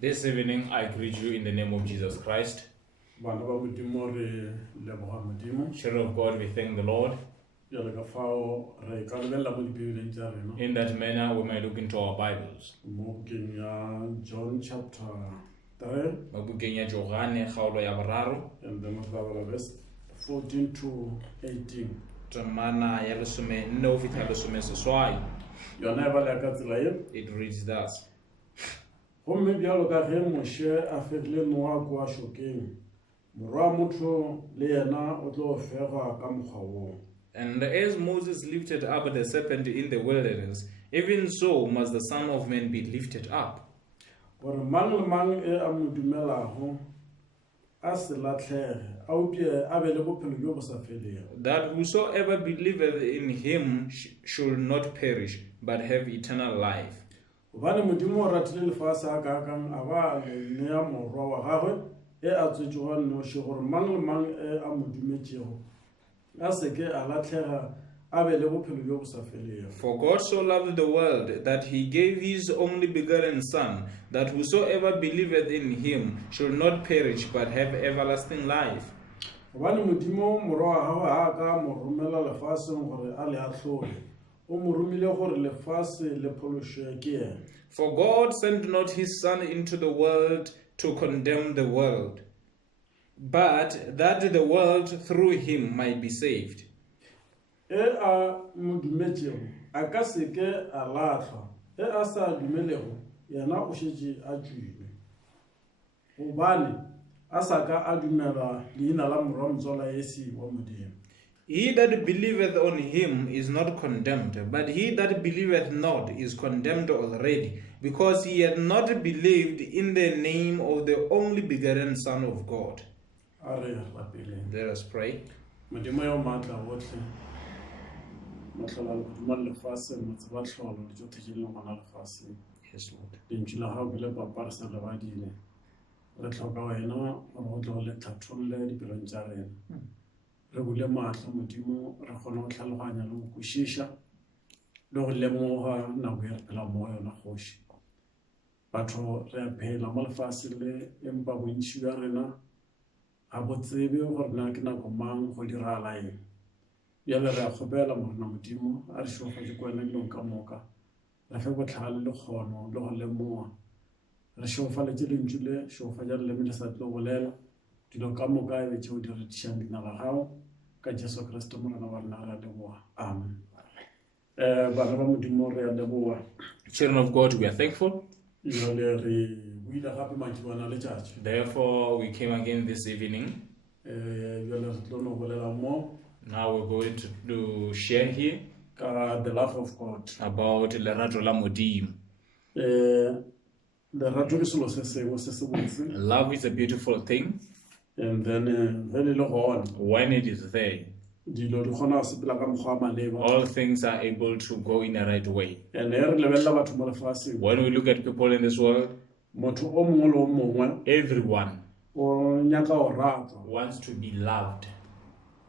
This evening, I greet you in the name of Jesus Christ. Children Children of God, we thank the Lord. In that manner, we may look into our Bibles. John chapter 3, Mabukeng ya Johane kgaolo ya boraro, and then verse 14 to 18. temana ya lesome nne ho fitlha lesome seswai. Yona e bala ka tsela eo. It reads thus. Gomme bjalo ka ge Moshe a fegile Noa kwa shokeng, morwa motho le yena o tlo fega ka mokgwa woo. And as Moses lifted up the serpent in the wilderness, even so must the Son of Man be lifted up, Gore mang le mang e a mo dumelago a se latlhege, a upie a be le bophelo jo bo sa felego. that whosoever believeth in him should not perish, but have eternal life. Gobane Modimo o ratile lefase a ka kang a ba le nea morwa wa gagwe e a tswetšego noši gore mang le mang e a mo dumetšego a seke a latlhega a be le bophelo jo bo sa felego. For God so loved the world that he gave his only begotten Son, that whosoever believeth in him should not perish, but have everlasting life. Gobane Modimo morwa wa gagwe ga a ka mo romela lefaseng gore a le ahlole, o mo romile gore lefase le phološwe ke ene. For God sent not his Son into the world to condemn the world, but that the world through him might be saved. E a mo dumetšego a ka seke a lahlwa, e a sa dumelego yena o šetše a tšwile, gobane a sa ka a dumela leina la morwa motswala Esi wa Modimo. He that believeth on him is not condemned, but he that believeth not is condemned already, because he hath not believed in the name of the only begotten Son of God. A re rapeleng. Let us pray. Modimo yo maatla otlhe, motlhola godimo le lefase, motse ba tlholo le tsotlhe tše di leng gona lefaseng. Yes, Lord. Lentšu la gago le papa re sa le badile, re tlhoka wena gore go tle go le tlhatholle dipelong tša rena. Re bule matlho Modimo, re kgone go tlhaloganya le go kwešiša le go lemoga nako e re phela mo go yona kgoši. Batho re a phela mo lefatsheng le, empa bontši bja rena ga bo tsebe gore na ke nako mang go diragala eng. Bjale re a kgopela morena Modimo a re šofatše ko wena dilong ka moka, re fe botlhale le kgono le go lemoga, re šofaletše lentšu le šofatša leleme le sa tlo bolela dilo ka moka e be tšeo di retišang leina la gago ka Jesu Kriste morena wa rena re a leboga, amen. Bana ba Modimo re a leboga. Children of God, we are thankful. Jale re buile gape matšibana letšatši, Therefore, we came again this evening. jale re tlo no bolela mo Now we're going to share here ka the love of God. about lerato la Modimo. Lerato ke selo se sengwe se se botse, Love is a beautiful thing and then ge le le gona when it is there. dilo di kgona go sepela ka mokgwa wa maleba, All things are able to go in the right way. and ge re lebelela batho mo lefaseng, When we look at people in this world, motho o mongwe le o mongwe everyone o nyaka go ratwa. wants to be loved.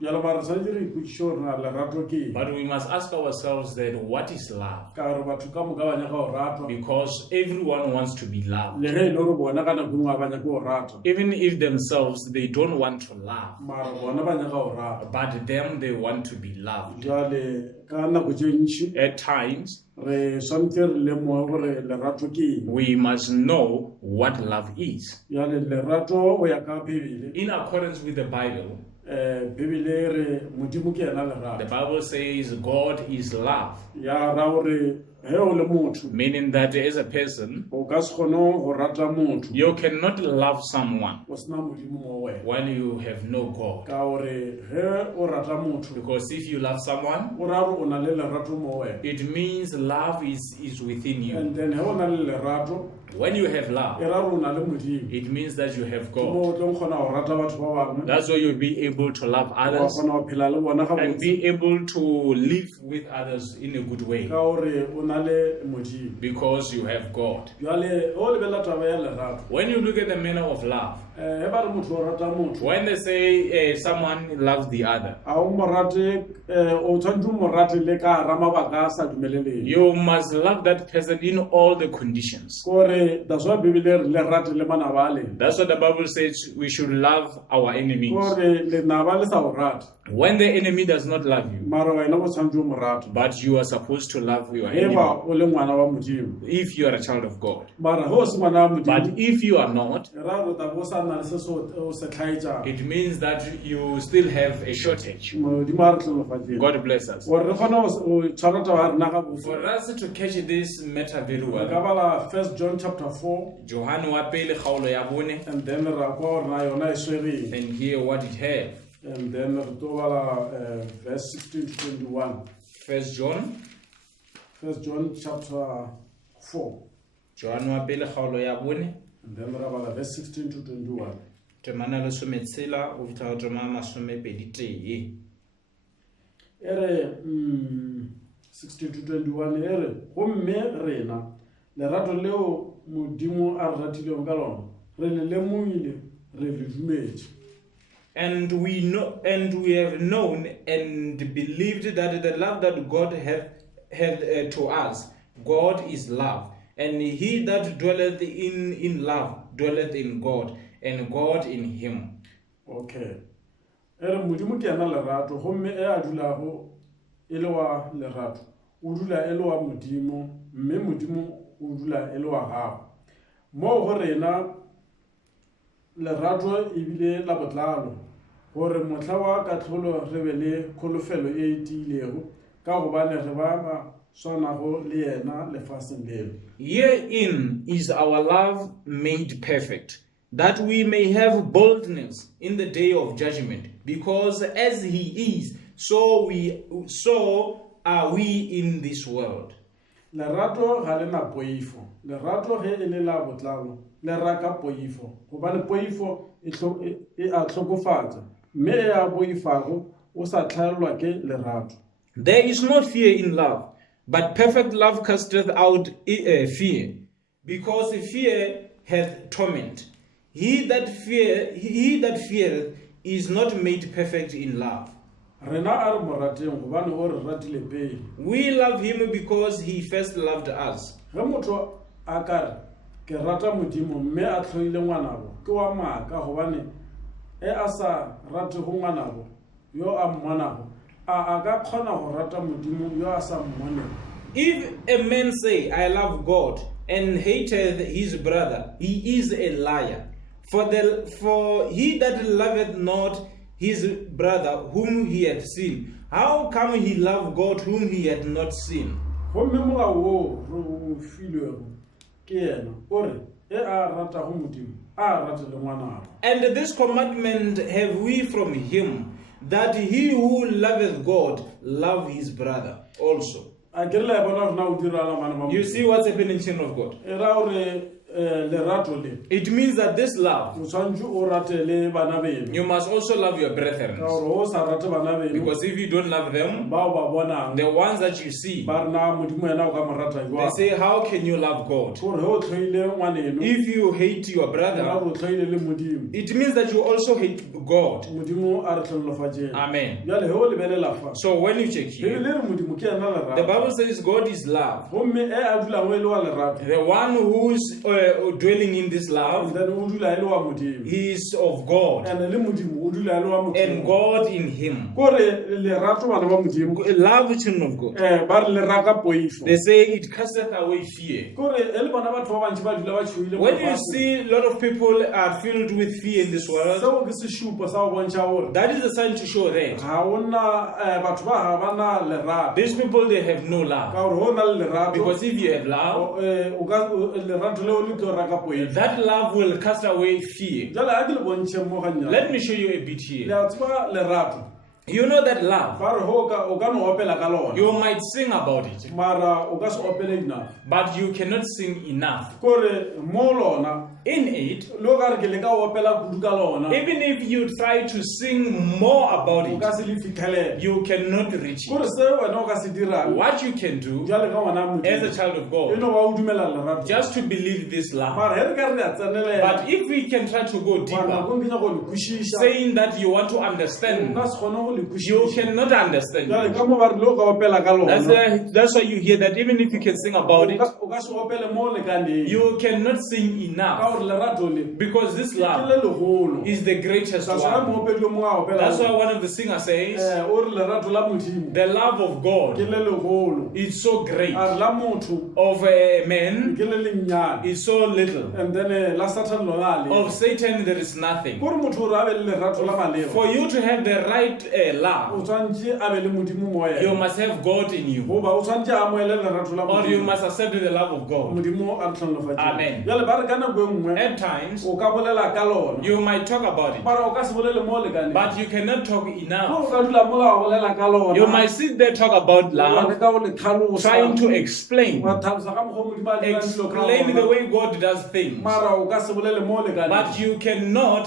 Jalo mara sa dire ipotšiše gore na lerato ke eng? But we must ask ourselves that what is love? Ka gore batho ka moka ba nyaka go ratwa, Because everyone wants to be loved. le ge e le gore bona ka nako nngwe ba nyake go ratwa, Even if themselves they don't want to love, mara bona ba nyaka go ratwa. but them they want to be loved. Jale ka nako tše ntši At times, re swanetse re lemoge gore lerato ke eng. we must know what love is. Jale lerato o ya ka Bibele, In accordance with the Bible, Bibele re Modimo ke yena the lerato, Bible says God is love, ya ra gore ge o le motho meaning that as a person, o ka se kgone go rata motho you cannot love someone o sena Modimo mo wena, when you have no God. ka gore ge o rata motho Because if you love someone, o ra gore o na le lerato mo wena, it means love is within you. and then ge o na le lerato When you have e love, ra gore o na le Modimo, it means that you have mo God. o tlo kgona go rata batho ba bangwe, That's why you'll be able to love wa others kgona go phela le bona and gabotse, be able to live with others in a good way ka gore o na le Modimo. because you have God. Jale o lebelela taba ya lerato, When you look at the manner of love, e ba re motho o rata motho When they say someone loves the other, a o mo rate o tshwanetse o mo rate le ka hara mabaka a sa dumeleleng you must love that person in all the conditions. kore that's why Bibele re le rate le manaba a lena That's what the Bible says, we should love our enemies. kore lenaba le sa o rate When the enemy does not love you, mara wena go tshwanetse o mo rate but you are supposed to love your e enemy ba o le ngwana wa modimo if you are a child of God. mara ho se ngwana wa But modimo if you are not, ra go ta bo sa na le se o se tlhaetsa it means that you still have a shortage. modimo a re tlholofatšeng God bless us. gore re kgone go tshwara taba ya rena ga botse For us to catch this matter very ka well, bala 1 John chapter 4 John wa pele kgaolo ya bone, and then ra kwa gore na yona e swereng and hear what it have. and then re to bala verse 16 to 21 First John, 1 John chapter 4 John wa pele kgaolo ya bone, and then ra bala verse 16 to 21 temana le sometshela o fitla go tema masomepedi tee. ere 16 to 21 ere gomme rena lerato leo modimo a re ratileng ka lona re le lemoile re le dumetše And we know, and we have known and believed that the love that God had to us, God is love, and he that dwelleth in love dwelleth in God, and God in him. okay ere modimo ke ena lerato gomme e a dulago e le wa lerato o dula e le wa modimo mme modimo o dula e le wa gago mo go rena lerato e bile la botlalo gore mohla wa katlholo re be le kholofelo e itiilego ka gobane re ba swanago le yena lefaseng leno Herein is our love made perfect, that we may have boldness in the day of judgment, because as he is, so are we in this world. lerato ga le na poifo lerato ge e le la botlalo le raka poifo gobane poifo e a tlhokofatsa mme e a boifago o sa tlhaelwa ke lerato There is no fear in love, but perfect love casteth out fear, because fear hath torment. He that feareth is not made perfect in love. rena a re mo rateng gobane o re ratile pele We love him because he first loved us. ge motho a ka re ke rata modimo mme a tlhoile ngwanago ke wa maaka gobane e a sa rate go ngwanago yo a mmonago a ka kgona go rata modimo yo a sa mmoneng If a man say, I love God, and hateth his brother, he is a liar. For he that loveth not his brother whom he hath seen, how come he love God whom he hath not seen? gomme molao wo re o filwego ke yena o re e a ratago modimo a rate le ngwanago And this commandment have we from him, that he who loveth God love his brother also. a ke re la e bona rena o dirala mana You see what's happening, children of God? e ra gore lerato le It means that this love, o tshwantse o rate le bana beno you must also love your brethren. ka gore o sa rate bana beno Because if you don't love them, bao ba bonang the ones that you see, ba rena modimo yena o ka mo rata they jwang say, how can you love God? gore ge o tlhoile ngwaneno If you hate your ra brother, gore o tlhoile le modimo it means that you also hate God. modimo a re tlhonolofatšeng Amen. bjale ge o lebelela fa So when you check bebele here, re modimo ke ena the lerato Bible says God is love. gomme e a dulang o e le wa lerato The one who's dwelling in this love, then o dula e le wa modimo he is of God, and le modimo o dula e le wa and modimo God in him. kore lerato bana ba modimo Love, children of God. ba re le raka poifo They say it casteth away fear. kore e le bona batho ba bantši ba dula ba tšhoile When you see a lot of people are filled with fear in this world, seo ke sešupo sa go bontšha gore that is a sign to show that ga ona batho ba ga ba na lerato these people, they have no love. ka gore go na le lerato Because if you have love, lerato leo le tlo raka poifo that love will cast away fear. jale a ke le bontšhe mo gannyana Let me show you a bit le here. a tseba lerato You know that love, ba re o ka no opela ka lona you might sing about it, mara o ka se opele enough but you cannot sing enough. kore mo lona in it, lo ka re ke le ka opela kudu ka lona even if you try to sing more about o it, ka se le fitlhelele you cannot reach kore it. se wena o ka se dirang What you can do jwale ka ngwana as a modimo child of e God, no ba o dumela lerato just to believe this love. mara he re ka re a tsenelela But if we can try to go mara deeper, nako ke nya go le kwešiša saying that you want to o understand, ka se kgone go le you kwešiša cannot understand. jwale ka mo ba re le o ka opela ka lona That's why you hear that even if you can sing about it, o ka se opele mo o lekaneng you cannot sing ka enough, gore lerato le because this ke love le legolo is the greatest sa sona one. moopedi yo mongwe a opela That's why one of the singers says, o re lerato la modimo the love of ke God le legolo is so great, a re la motho of a man ke le lennyane is so little, and then la satan lona a of le Satan there is nothing. kore motho ore a be le lerato la maleba For you to have the right o love, tshwantse a be le modimo mo you yena must have God in you, goba o tshwantse a amoele lerato la or you modimo must accept the love of God. modimo a re tlhonolofatse Amen. jale ba re ka nako e nngwe At times, o ka bolela ka lona you might talk about it, mara o ka se bolele mo o lekaneng but you cannot talk o enough. ka dula mola wa bolela ka lona You might sit there talk about wa love, leka go le tlhalosa trying to explain, wa tlhalosa ka mokgwa modimo a dirang dilo ka explain the ona. way God does things, mara o ka se bolele mo o lekaneng but you cannot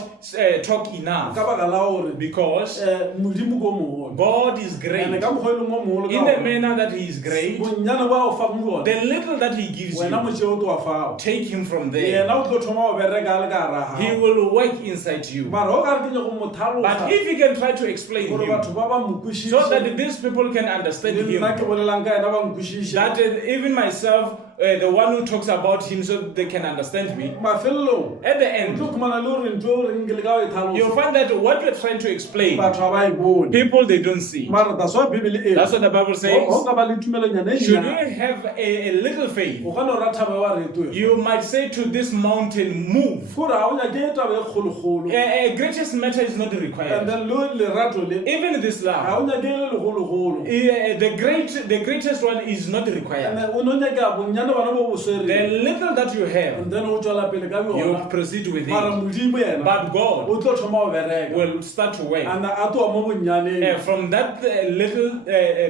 talk ka enough, baka la gore because modimo ko mogolo God is ane great. ka mokgwa e leng o mogolo In the manner that He is great, bonnyane ba o fang bone the little that He gives wena you, motšeo o to wa fao take Him from there. yena o tlo thoma o bereka a le ka gara He gago will work inside you. mara o ka re ke nyako mo But tlhalosa if you can try to explain gore Him, batho ba ba so mokwešiše that these people can understand le nna Him, ke bolelang ka ena ba nkwešiše that even myself, the one who talks about Him, so they can understand me, mafelelong at the o end, tlo khumana le gore ntho o reng ke le ka o e you'll tlhalosa find that what you're trying to explain, batho ga ba e bone people they don't see. mara taswa bibele e That's what the Bible o says. ka ba le tumelonyana e Should nyane you have a little faith, o ka no ratha ba wa reto you might say to this mountain, move. gore ga o nyake taba e kgologolo A greatest matter is not and required. then lo lerato le Even this ga love, o nyake le legologolo the greatest one is not required. and o no nyaka bonnyane bana bo boswere The little that you have, and then o tswela pele ka you yona proceed with mara it. modimo yena But God o tlo thoma o bereka will start to work. and a tloa mo bonnyaneng From that little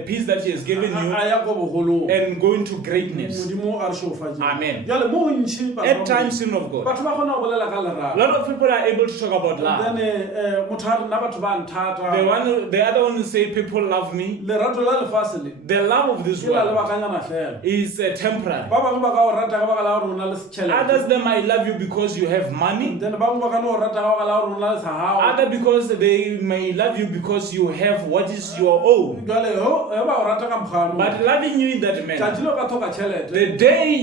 piece that He has given you a ya ko bogolong and go into greatness. modimo a re šofatse Amen. jale mo bontšhi At times, sin of God. batho ba kgona go bolela ka A lerato lot of people are able to talk about then love. motho a rena batho ba nthata The other one say people love me. lerato la lefase le The love of this ke la world lebakanyana fela is temporary. ba bangwe ba ka o rata ka baka la gore o na le setšhelete Others them I love you because you have money. then bangwe ba ka no o rata ka baka la gore o na le sagao Other because they may love you because you have what is your own. jale e ba o rata ka mokgano But loving you in that manner, tšatši le o ka thoka tšhelete the day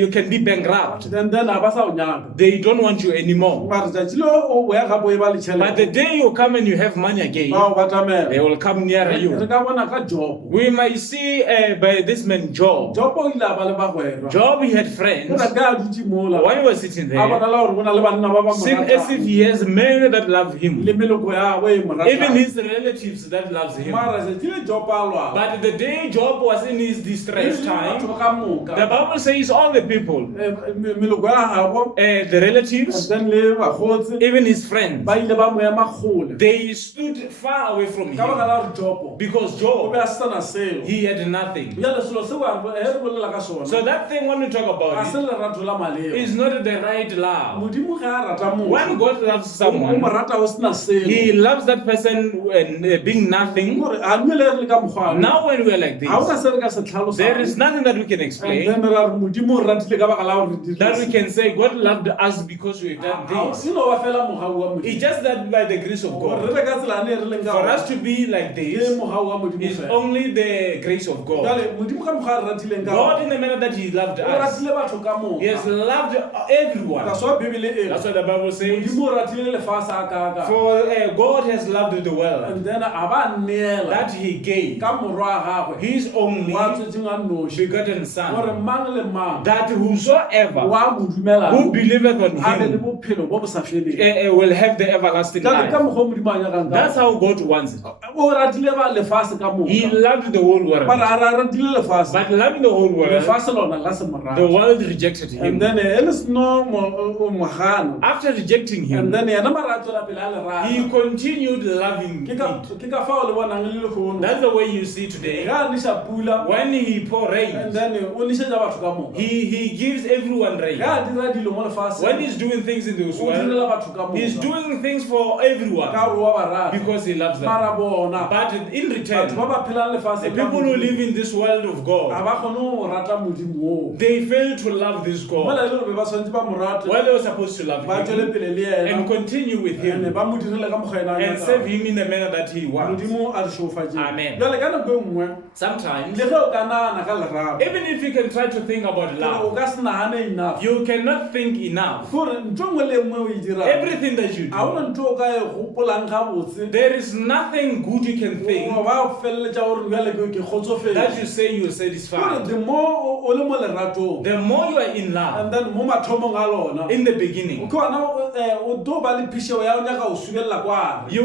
you can be bankrupt, then a ba sa o nyaka they don't want you anymore. mare tšatši le o ya gapo e ba le But the tšhelete day you come and you have money again, ba o they batamela will come near re you. ka bona ka job We might see by this man Job. job o ile a ba le bagwerwa Job, he had friends. ora ka dutse mola While he was sitting a there, bonala gore go na le banna ba ba mo seemed as if ratang he has men that love him, le meloko ya go e mo even ratang his relatives that loves him. mara tšatši le job a lwala But the day Job was in his distress time, batho ka moka the Bible says all the people, meloko ya gabo the relatives, then le bagotse even his friends, ba ile ba mo ema kgole they stood far away from ka baka him la gore job because o be Job, a sena selo he had nothing. bjale selo se he re bolela ka So sona that thing when we talk ga about se it lerato la maleo is not the right love. modimo ge a rata When motho God loves o mo someone, rata o sena selo He loves that person when being nothing. gore a nwele re le ka mokgwano Now when we are like ga ona this, se re ka se there is tlhalosang nothing that we can and explain, then ra re modimo o ratile ka baka la gore re that we can say God loved us because we've done this. e no ba fela mogau wa modimo It's just that by the grace of gore re God, be ka tsela ane e re leng ka for gona, us to be like ke this mogau wa modimo is fela only the grace of God. jale modimo ka mokgwa a re ratileng ka God gona, in the manner that He loved o us, ratile batho ka He has moka loved everyone. ka swa bibele e That's what the Bible says. modimo o ratile lefase a kaka For God has loved the world and then a ba neela that He gave ka morwa a gagwe His only wa tswetseng a noši begotten gore Son, mang le mang that whosoever wa mo dumela who believeth on a be le Him bophelo bo bo sa feleng will have the everlasting jale ka life. mokgwa o modimo a nyakang That's ka how God wants it. o ratile ba lefase ka He moka loved the whole world. mara a ratile lefase But loving the whole world, lefase lona la se the morata. world rejected And him. then ele seno mo gana. After rejecting And him, then yena marato la pele a le rata. he continued loving Ke it. ka fao le bonang le lekgono. That's the way you see today. Ga nisha pula. When he pour And rain, then o nišetša batho ka moka. he gives everyone rain. Ga dira dilo mo lefatshe. When he's doing things in this O world, direla batho ka moka. he's doing things for Ka everyone gore wa ba rata. because he loves them. Mara bona. But in Batho return, ba ba phelang lefatshe the la people who Modimo, live in this world of ga God, ba kgone go rata Modimo oo. they fail to love this God. Mola e le gore ba tshwanetse ba mo rate. While they were supposed to love Ba him tswele pele le yena. and continue with And him ba mo direle ka mokgwa ena a and nyakang. serve him in the manner that he wants. Modimo a re šofatše. Amen. Jwale ka nako e nngwe Sometimes, le ge o ka nagana ka lerato even if you can try to think about o love, ka se nagane enough you cannot think enough. gore ntho nngwe le nngwe o e dirang Everything that you ga ona do, ntho o ka e gopolang gabotse there is nothing good you can think ba go feleletša gore bjale ke kgotsofetse that you say you're gore satisfied. the more o le mo leratong The more you are in love, and then mo mathomong a lona in the beginning, ke ona o tlo ba le phišego ya o nyaka go subelela kware you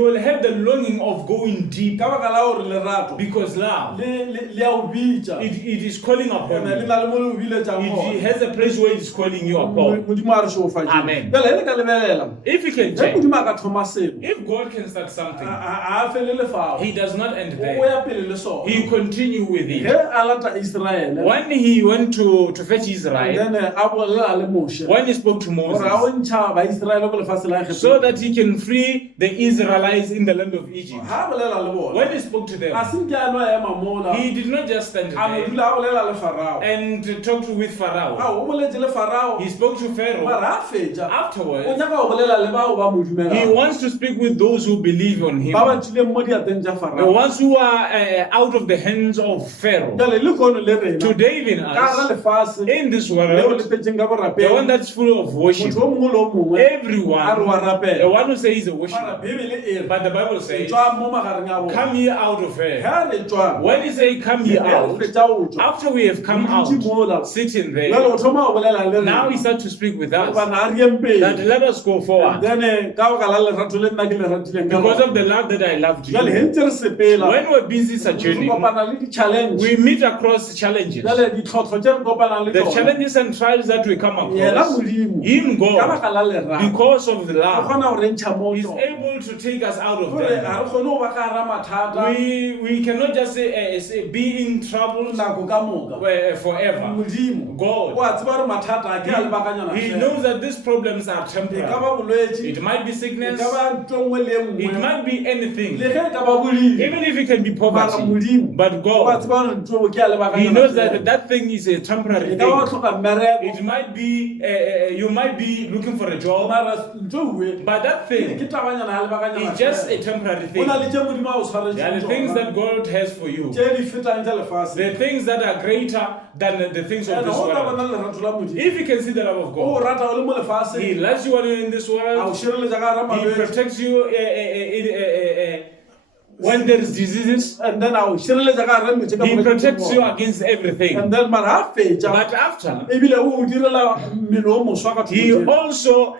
will have the longing of going deep ka baka la gore lerato because love, le a o bitša it is calling upon le you. na le mo le o biletšang It gona has a place where it is calling you upon. modimo a re šofatše Amen. jale e le ka lebelela If you can ge check, modimo a ka thoma selo if God can start something, a felele fao He does not end o there. ya pele le sona He continue with ge it. a lata Israele When he went to fetch Israel, then a bolela le Moshe when he spoke to gore a Moses, o ntšha ba Israele go lefatshe la so that he can free the Israelites in the land of Egypt. ha bolela le bona When he spoke to a them, se nke a no ema mola he did not just stand a no there dula a bolela le Farao and talk with Pharaoh. o boletse le Farao He spoke to Pharaoh. mara a fetša o Afterwards, nyaka go bolela le bao ba mo he dumelago wants to speak with those who believe on him, ba ba tšileng mo diateng tša the Farao ones who are out of the hands of Pharaoh. jale le kono le rena Today, even ka gara us, lefatshe in this leo world, le petseng ka the borapeng one that's full of worship, motho o mongwe le o mongwe a re everyone, wa the rapela one who says a mara worship, bebele e re but the Bible says, tswa mo magareng a bona come ye out of her. ga re tswa When you say come ye ga re out, fetša go tswa after we have come out, sitting jale there, o thoma go bolela le now he rena starts to speak with us, bana a reng that pele let us go forward then ka baka la lerato le nna ke le ratileng ka because lona. of the love that I loved jale you. he ntse re sepela When we're busy re searching, kopana le di-challenge we meet across challenges. jale ditlhotlho tše re kopanang le The tsona challenges and trials that we come yena across, modimo Him ka God, baka la lerato because of the o love, kgona go re ntšha mo is tsona. able to take us out of Gore ga them. re kgone go ba ka gara mathata We cannot just say be in trouble nako ka moka forever. modimo God, o a tseba gore mathata a ke a lebakanyana He fela. knows that these problems are e ka temporary. ba bolwetse It might be e sickness, ka ba ntho nngwe le e it nngwe might be le anything, ge e ka ba bolile even if it can be mara poverty. modimo But o a God, tseba gore ntho eo ke a He lebakanyana knows fela. that that thing is a temporary e ka ba o thing. tlhoka mmereko It might be, you might be looking for a job, mara ntho ue but that ke thing tabanyana ya lebakanyana is just a fela. temporary Go thing. na le tše modimo a o There are the things that God has for you, tše di fetang tša lefatshe the things that are greater than the things of ene this go ka bona world. lerato la modimo If you can see the love of o o God, rata o le mo He lefatshe loves you when you're in this a o world. šireletša ka gara He malwetse protects you when there is diseases. and then a o šireletša ka gara metse ka He moka ke protects you bona. against everything. and then mara a fetša But after, ebile o o direla mmele o moswa ka He thoko also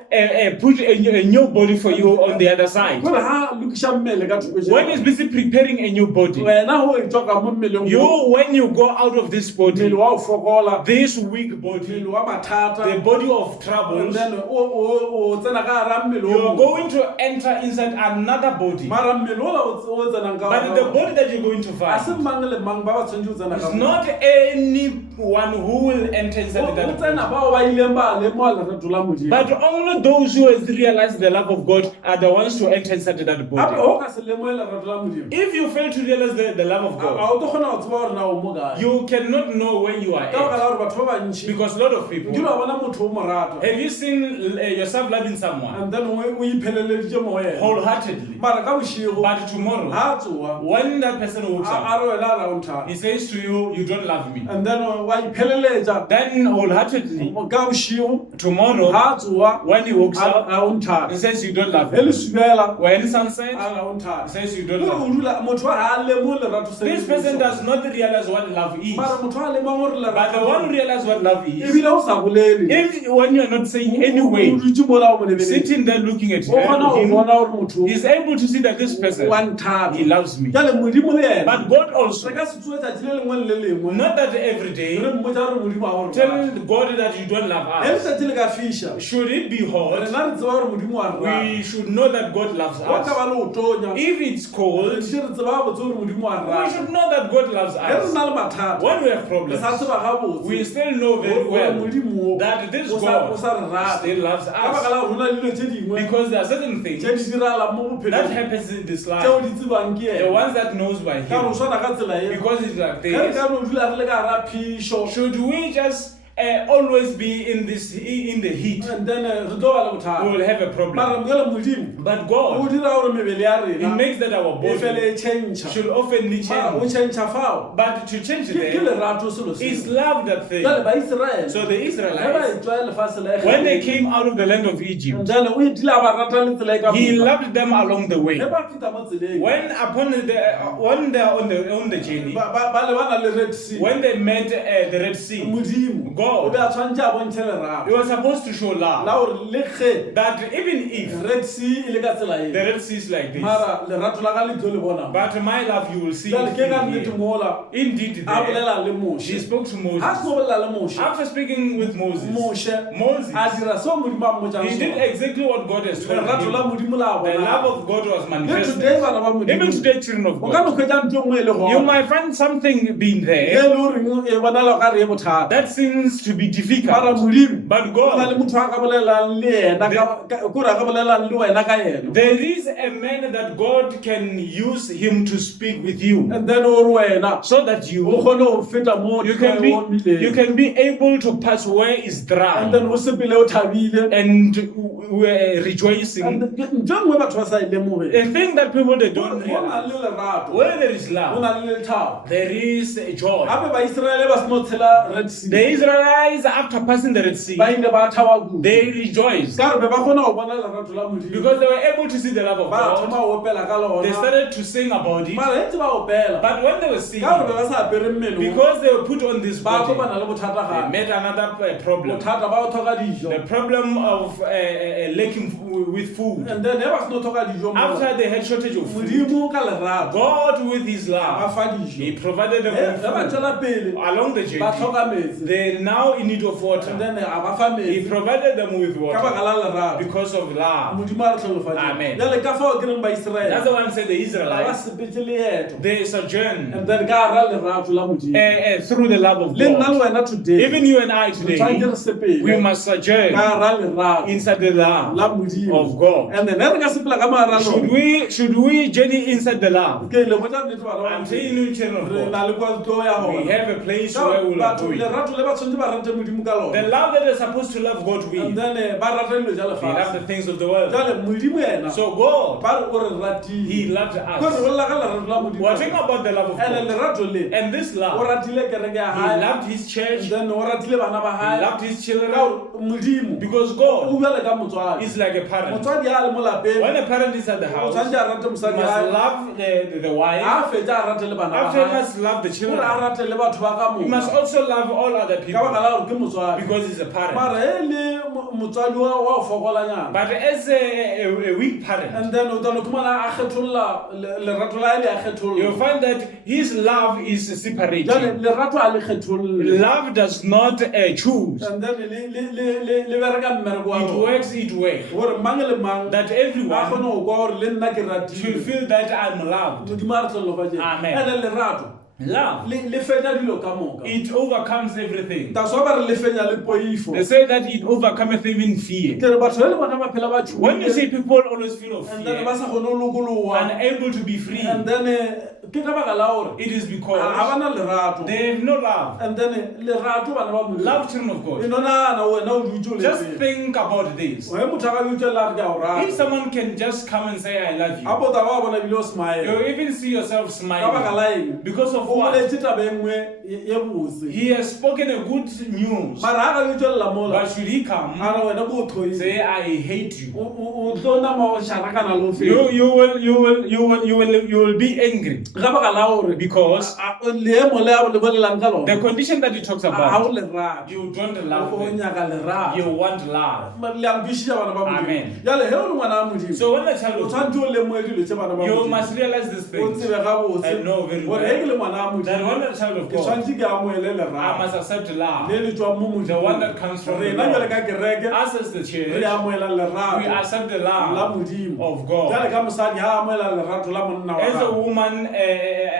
put a new body for you on the other side. gore ha lokiša mmele ka thoko When He's busy preparing a new body, wena go e tswa ka mo mmeleng you, when you go out of this body, mmele wa o fokola this weak body, mmele wa mathata the body of and troubles, then o tsena ka gara mmele o you're mongwe. going to enter inside another body. mara mmele ola o tsenang ka But gara the body that you're going to a se find mang le mang ba ba tshwanetse go tsena ka is mo. not anyone who will enter inside O that body. tsena bao ba ileng ba lemoga lerato la modimo But only those who has realized the love of God are the ones to enter inside that gape body. o ka se lemoge lerato la modimo If you fail to realize the love of a God, o tlo kgona go tseba gore na o mo kae you cannot know where you are ka baka at. la gore batho ba bantšhi Because a lot of people, nkile wa bona motho o mo rata have you seen yourself loving someone and then o ipheleleditše mo go yena wholeheartedly? mara ka bošego But tomorrow, ga a tsoa when that person wakes a up, re wena around her he says to you, you don't love me. and then o wa ipheleletsa then wholeheartedly, ka bošigo tomorrow, ga tsoa when he walks out, a o nthata he says you don't love e le him. subela When sunset, a o he nthata says you don't Kore love o him. dula motho ga a lemo lerato se This person does not realize what love is. mara motho a lemang gore But the one who realizes what love is, ebile o sa bolele if when you're not saying any o way, dutse mola o mo lebeletse sitting there looking at o kgona go him, bona gore motho he's able to see that this person, wa nthata he loves me. jale modimo le ena But God also, re ka se tsoe tsatsi le lengwe le le lengwe not that every day, re mmotsa gore modimo a gore tell God that you don't love e le us. tsatsi le ka fiša Should it be hot, rena re tseba gore modimo a rrata we should know that God loves wa ka us. ba le o tonya If it's cold, re we re tseba botse gore modimo a rrata should know that God loves ge re us. na le mathata When we have re problems, sa tseba gabotse we still know very gore well modimo that this o God sa re rata still loves ka baka us. la gore go na le dilo tse dingwe Because there are certain tse di things diralang mo that bophelong happens in this tseo life, di tsebang ke the ena ones that knows by ka gore o Him. swana ka tsela e Because it's like ge re this. ka no dula re le ka gara phišo Should we just always be in the heat? and then re tlo ba le We bothata will have a mara problem. moele modimo But o God, dira gore mebele ya He rena makes that our e fele body e change should oftenly mara o change. change fao But to change ke there lerato selo is seo love that thing. jale baiseraele So the ge ba Israelites, e tswa lefatshe la when they came out of the land of Egypt, jale o etile a ba rata le tsela e ka He moka. loved them along the way. ge ba feta mo tseleng When they're on the journey, ba lebana le red sea when they met the Red Sea, modimo God, o be a tshwantse a bontshe lerato He was supposed to show la love. gore le ge That even if red sea e le ka tsela the e Red Sea is like this, mara lerato la ka le tlo le bona but my love you will see jale it ke ka through nnete here. mola Indeed, a there, bolela le He moshe spoke to a se Moses. mo bolela le moshe After speaking with Moses, moshe Moses, a dira seo modimo a mmotsang he did sona exactly what God has told lerato la him. modimo la The bona love of God was le manifested. today bana ba Even modimo today, children of o ka no God, kgwetsa ntho nngwe e le you gona might find something being e there le goreng e bonala o ka re e bothata that seems to be mara difficult. modimo But go na le God, motho a ka bolelang le ena kore a ka bolelang le wena ka ena there is a man that God can use him to speak with you, and then o re wena so that o you kgone go feta mo you omileng can be able to pass where is and then dry o sepele o thabile and rejoicing. ntho nngwe batho ba sa e lemoge A thing that people they don't go na realize. le lerato Where there is go love, na le lethabo there is joy. gape baiseraele ba se no tshela red sea The Israelites, after passing the Red Sea, ba ile ba thaba kudu they rejoiced ka re be ba kgona go bona lerato la modimo because they were able to see the love of ba God. thoma go opela ka They lona started to sing about it. mara ntse ba opela But when they were singing, ka gore be ba sa apere mmele because they were put on this ba body, kopana le bothata they gape met another problem. bothata ba go tlhoka dijo The problem of lacking with food. and then ba se no tlhoka dijo mo After they had shortage of food, modimo ka lerato God with His ba love, fa He dijo provided them ge with ba food. tswela pele Along the ba journey, tlhoka metsi they're now in need of and water. then a ba fa He metsi provided them with ka water baka la lerato because of love. modimo a re tlholofatse Amen. jale ka fao ke reng That's baiseraele the one said the ba ba Israelites, sepetse leeto they sojourn and then ka gara lerato la modimo through the love of le nna le God. wena today Even you and I re tshwanetse today, re sepele we must sojourn ka gara lerato inside the love la modimo of God. and then re ka sepela ka maara Should we journey inside the love? ke le botsa nnete bana ba I'm modimo. telling you, children re of God, na le kwa tlo ya we gona have a place Ka where we'll batho go. lerato le ba tshwanetse ba rate modimo ka The lona love that they're supposed to love God and with, then ba rata dilo ja they love lefatshe the things of the world. jale modimo ena So God, ba re o re He ratile loved ko re us. bolela ka lerato la modimo We're talking about the love of and God. lerato le And this o love, ratile kereke ya He hae loved His church, and then o ratile bana ba He hae loved His ka children, gore modimo because o God bjale ka motswadi is like a parent. motswadi a le mo lapeng When a parent is at the o house, tshwanetse a rate he mosadi must hae love the wife. a fetsa a rate le bana ba After he hae must love the gore a children. rate le batho ba ka He must moka also love all other ka baka people la gore ke motswadi because he's a parent. mara e le motswadi wa o fokolanyana But as a weak parent, and then o tano kumana a kgetholla lerato la ele a you'll kgetholla find that his love is jale separated. lerato a le kgetholle Love does not choose. and then le bereka mmereko wa It lona works its way. gore mang le mang That a everyone kgone go kwa gore le nna ke should ratile feel that I'm loved. modimo a re tlholofatse Amen. ene lerato Love, le fenya dilo ka moka it overcomes everything. taswa ba re le fenya le poifo They say that it overcometh even fear. ke re batho ba le bona ba phela ba When you tshumile see people always full of and then fear, ba sa kgone go lokologa unable to be free, and then ke ka baka la gore it is ga because bana lerato they have no love. and then lerato bana ba modimo Love, children of e God. nonana wena o dutse o Just lebetse think about this. ge motho a ka bitswelela re ke a o If rata someone can just come and say, I love a you, bota ba bona bile o smile you even see yourself ka baka smiling la eng because of of o what? boletse taba e nngwe ye botse He has spoken a good news. mara ha ka le tswela mola But should he come, a re wena bo thoile say, I hate you. o tlo nama o sharakana le o You will be angry ga baka la gore because leemo le a le bolelang ka the lona condition that he talks ga about, o le rata you don't o love it. nyaka le rata You want love. le ambišitša bana ba modimo Amen. jale he o le ngwana wa modimo So when a o child of God, tshwanetse o lemoe dilo tse bana ba you modimo must realize these o things. tsebe gabotse I know very gore well. ge ke le ngwana wa That when modimo a child of ke God, tshwanetse ke amoele I lerato must accept le love. le tswang mo The one that comes from the rena Lord. jale ka kereke Us as the re church, amoela we lerato accept the la love modimo of God. jale ka mosadi ha amoela lerato la monna wa As a gagwe woman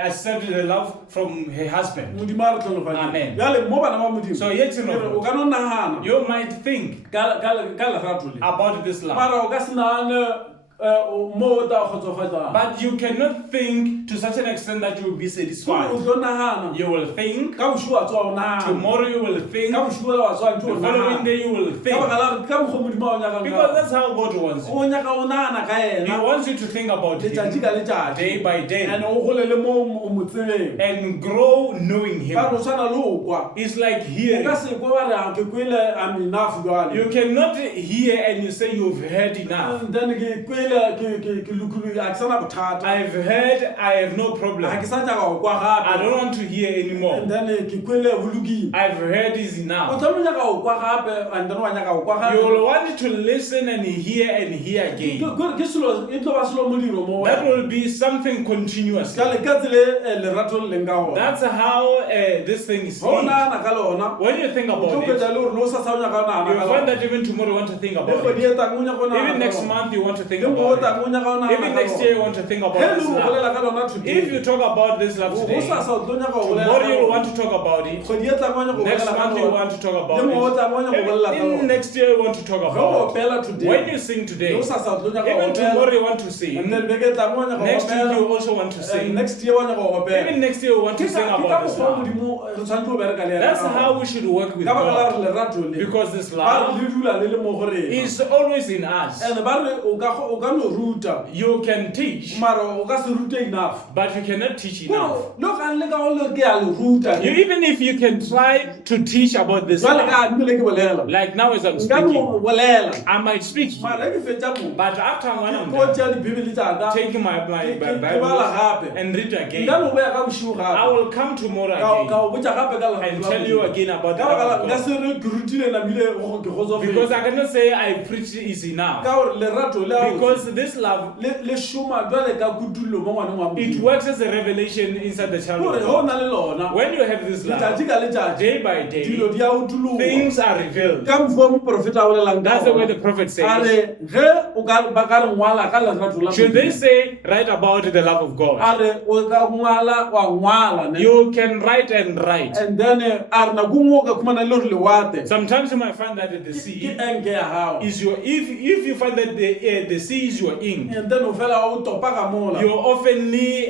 accepted the love from her husband. modimo a re tlholofadile Amen. jale mo bana ba modimo So yet you ke re, know, o ka no nagana you might think ka lerato le about this love, mara o ka se nagane mo o ta kgotsofatsang but you cannot think to such an extent that you will be o satisfied. tlo nagana You will think, ka bošo wa tswa o nagana tomorrow you will think, ka the bošo wa tswa ntse o following nagana day you will ka think. baka la gore ka mokgwa modimo a o nyakang Because ka that's how God wants you. o nyaka o nagana ka He ena wants you to think about letšatši Him ka letšatši day by and day o golele mo o mo tsebeng and grow knowing ka Him. re o tshwana le o kwa It's like o hearing. ka se kwa ba re a ke kwele am enough jale You cannot hear and you say you've heard enough. then ke kwele ke lukulu a ke sana bothata I've heard, I have no ga problem. ke sa nyaka go kwa I gape don't want to hear and anymore. then ke kwele go lokile I've heard is o enough. tshwanetse nyaka go kwa gape and then wa nyaka go kwa You gape will want to listen and hear again. ke selo e tlo ba selo modiro mo That will be something continuous. jale ka tsele lerato le leng ka gona That's how this thing is. ga o nagana ka lona When you think o tlo about it, kwetsa le gore le o sa sa o nyaka o nagana you ka find lona that even tomorrow you want to think le about kgwedi it. e tlang o nyaka o nagana Even ka next lona. month you want to think le mo o about tlang o nyaka o it. nagana Even ka next year you lona. want to think Ge about le this o love. bolela ka lona today If you talk about this love o today, sa sa o tlo nyaka go bolela tomorrow ka you lona. want to talk about it. Kgwedi e tlang o nyaka go Next bolela ka month you lona. want to talk Le about mo o it. tlang o nyaka go bolela ka Even lona. next year you want to talk Ge o about it. opela today When you sing le today, o sa sa o tlo nyaka go even tomorrow opela you want to sing. and then beke e tlang o nyaka go Next week you opela also want to and sing. next year o nyaka go opela Even next year you want to sing about this mokgwa love. modimo re tshwanetse o bereka le ena That's ka how gona. we should work with ka baka la God. re lerato le Because this ba love re le dula le le mo go rena is always in us. and ba re o ka no ruta You can teach, mara o ka se rute enough but you cannot teach enough. lo ka le ka o le ke a le ruta Even if you can try to teach about this jwale love, ka mmele ke bolela like now as I'm nka no speaking, bolela I might speak, mara ge ke fetša mo but after when I'm ko done, tšea dibibele tšaka taking my ke Bible bala gape and read again, nka no boya ka bošego I gape will come tomorrow ka again o botša gape ka and tell you again about the ka baka la love of nka God. se re ke rutile namile ke Because gotsofela I cannot say I preach is enough. ka gore lerato le a Because this love, le šoma jwale ka kutullo mo ngwaneng wa it modimo works as a revelation inside the child gore of ge o God. na le lona When you have this love, letšatši ka letšatši day by dilo day, di a utulogwa things are revealed. ka mokgwa moprofeta a bolelang ka That's the way gona. the prophet a says. re ge ba ka re ngwala ka lerato la Should they Modimo, say, write about the love of God? a re o ka ngwala wa ngwala ne You can write and write. and then a re nako nngwe o ka khumana le gore lewate Sometimes you might find that the ke sea enke ya gago is your, if you find that the sea is your ink, and then o fela o topa ka mola you oftenly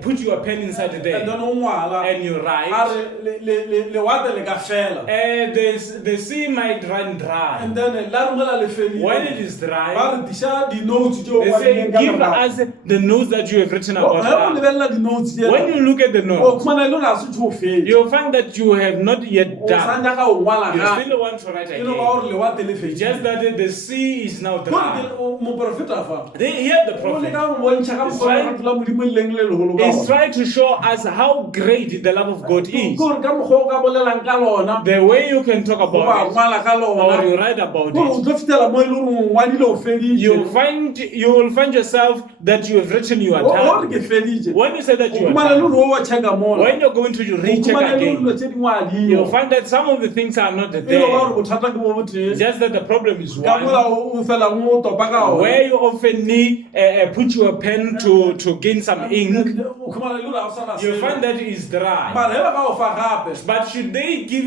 put your pen inside and there then o ngwala and you a write. re lewate le ka fela The sea might run dry. and then la re mola le When it fedile is ba dry, re diša di-notes tšeo they wa say, dileng ka give morago. us the notes that you have written Ge about o love. lebelela di-notes tsela, When you look at the o notes, khumana le gore a se tho o fetse you'll find that you have not yet o sa done. nyaka o ngwala You gape still want to write e no ba again. gore lewate le fedile Just that the sea is now dry. moprofeta fa They hear the o prophet. leka go bontšha ka It's mokgwa right. lerato la modimo le leng le legolo ka Is gona. trying to show us how great the love of God Ke is. gore ka mokgwa o ka bolelang ka lona The way you can talk goba about it ngwala ka or you lona write about gore o it, tlo fetela mo e le gore o ngwadile o you will find yourself that you have written your gore time. ke feditše When you say that o you are khumana le done, gore o wa checka mola when you're going to o recheck khumana le gore dilo again, tse di ngwadilwe you'll find that some of the things are not e le ba gore there. bothata ke bo botee Just that the problem is ka mola one. o fela mo o topa ka ona. Where you often need put your pen to gain some ink, O khumana le gore a o sa na you selo. find that it is dry. Mara he ba ka o fa gape But should they give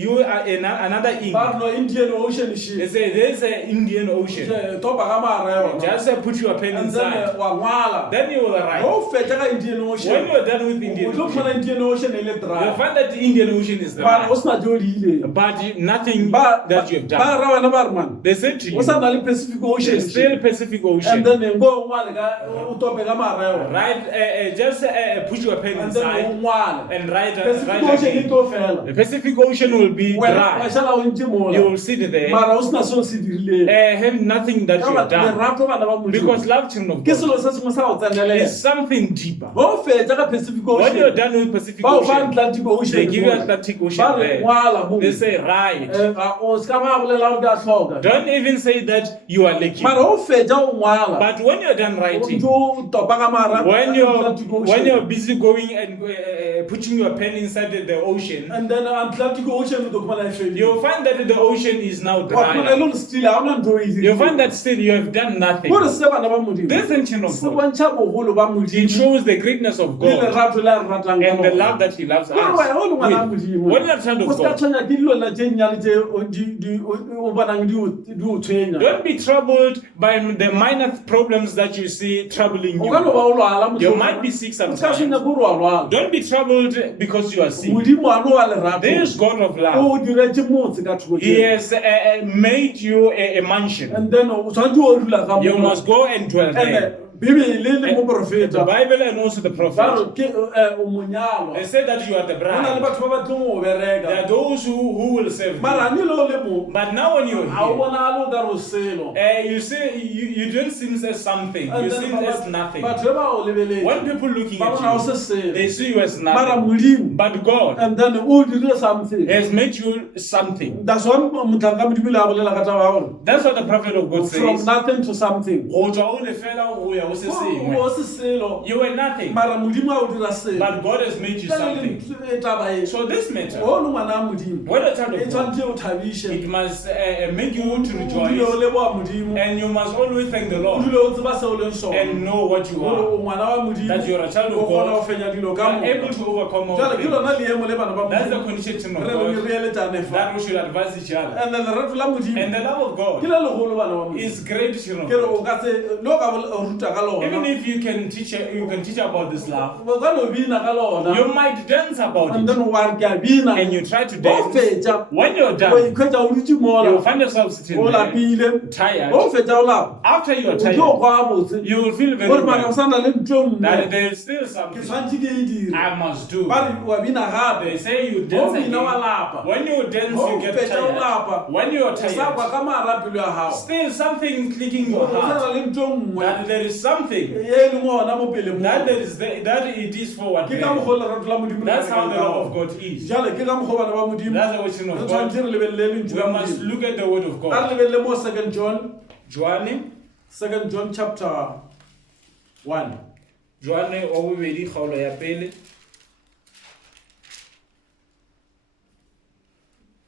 you another ink? ba re no Indian Ocean They shit say there's an Indian Ocean. topa ka mara yona Just put your pen and then inside. wa ngwala Then you will write. o fetša ka Indian Ocean When you're done with o Indian tlo khumana Ocean, Indian Ocean e le you'll dry find that the Indian Ocean is mara o dry. sena tšeo di ile But nothing ba that you have ba done. ra wena ba re man They said to o sa you, na le Pacific Ocean there's still Pacific Ocean. and then ngo ngwale ka o tope ka mara yona Right? just put your pen and then inside ngwala and write Pacific Ocean again. e tlo fela The Pacific Ocean will be wena dry. wa shala o ntse mola You will sit there, mara o sena so se dirile having nothing that you have done. lerato bana ba Because love, children of ke God, selo se sengwe sa go tsenelela is something deeper. ba o fetsa ka Pacific When you're Ocean done with Pacific ba o fa Ocean, Atlantic Ocean they give you Atlantic ba Ocean re there. ngwala mo They say, right. o ska ba bolela o da hloka Don't even say that you are leaking. mara o fetsa o ngwala But when you're done writing, o topa ka mara when Atlantic Ocean. you're busy going and putting your pen inside the ocean, And then Atlantic Ocean do kuma la feli you'll find that the ocean is now wa kuma dry. lo still a ona ndo easy You'll find that still you have done nothing. gore se bana ba modimo This ancient of se God, bontsha bogolo ba it modimo shows the greatness of le God lerato la re ratang ka and the lona. love that He loves Gore wena o le ngwana wa us with. modimo When you're a child o of ska God, tshwenya ke dilo la tse nnyane tse o bonang di o tshwenya don't be troubled by the minor problems that you see troubling o ka no ba you. o lwala You might be sick o ska sometimes. tshwenya gore wa lwala Don't be troubled because you are sick. modimo a no wa lerato This God of love, o diretse motse ka thoko He tse has made you a mansion. and then o tshwantse o dula ka You mo must go and dwell there. bibele le mo The profeta Bible and also the ba prophet, re ke o monyalo they say that you are the go na le bride. batho ba ba tlong o There bereka are those who will serve mara you. ni lo le mo But now when you're a o here, bonagale o ka re selo you say you don't seem as something. You seem as nothing. batho ba o lebeletse When people looking ba bona o se at you, they selo see you as mara nothing. modimo But God and then o dirile something has made you something. that's why motlanka modimo le a bolela ka taba ya gore That's what the prophet of God from says. nothing to something Go tswa o lefela go ya o se sengwe. o se selo You were nothing. mara modimo a o dira selo But God has made you something. taba e So this matter, o le ngwana wa modimo when a child e of God, tshwanetse o thabishe it must make you to o dule o rejoice, leboa modimo and you must always thank the o Lord dule o tseba se o leng and sona know what you gore are. o ngwana wa modimo That you're a child of o kgona God. go fenya dilo You ka are able moka to overcome all jale ke things. lona leemo le bana ba That's the modimo condition of re God reeletsane fa that we should advise each other. and then lerato la modimo And the love of ke God le legolo bana ba modimo is great, children ke of re o God. ka se le o ka ruta ka Even lona if you can teach about this love, o ka no bina ka lona you might dance about and it, then wa re ke a bina and you try to o dance. fetsa When you're o done, ikhwetsa o dutse you'll mola find yourself sitting o there, lapile tired. o fetsa o lapa After you're o tlo tired, kwa botse you will feel very gore mara o bad sana le ntlo that nngwe there is still ke something tshwantse ke e dire I must do. ba re wa bina They gape say you o dance bina wa again. lapa When you dance, o you get fetsa o tired. lapa When you are o sa kwa tired, ka mara pelo ya gago still something clicking in o your heart sana le ntlo nngwe that there is something e leng gona mo pele mo that that it is forward ke ka there. mogolo lerato la modimo le That's how the berekang ka love of gona. God is. jale ke ka mokgwa bana ba modimo That's the word re of tshwanetse God. re lebelele lentswe We la must modimo look at the word of a God. re lebelele mo second John chapter 1 Joane o bobedi kgaolo ya pele.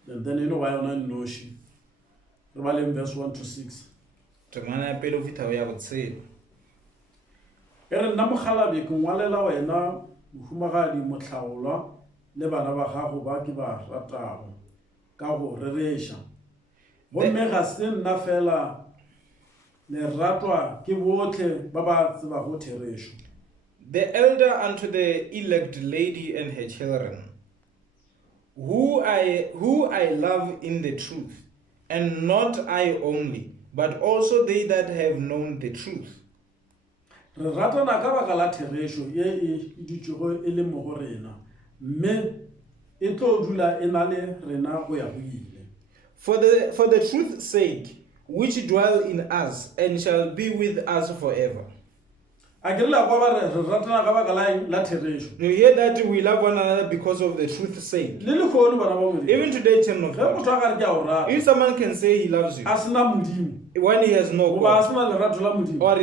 and then eno ba yona nnoši re ba leng verse 1 to 6 Temana ya pele o fitha ho ya botshelo. e re nna mogalabe ke ngwalela wena mohumagadi motlhagolwa le bana ba gago ba ke ba ratago ka go rereša gomme ga se nna fela le ratwa ke botlhe ba ba tsebago therešo The elder unto the elect lady and her children, who I love in the truth, and not I only, but also they that have known the truth. re ratana ka baka la therešo ye e dutšego e le mo go rena mme e tlo dula e na le rena go ya go ile For the truth's sake, which dwell in us and shall be with us forever. a ke lela kwa ba re ratana ka baka la therešo You hear that we love one another because of the truth's sake. le lekgono bana ba modimo Even today, children of ge God, motho a ka re ke a o rata if someone can say he loves you a sena modimo when he has no goba a God, sena lerato la modimo or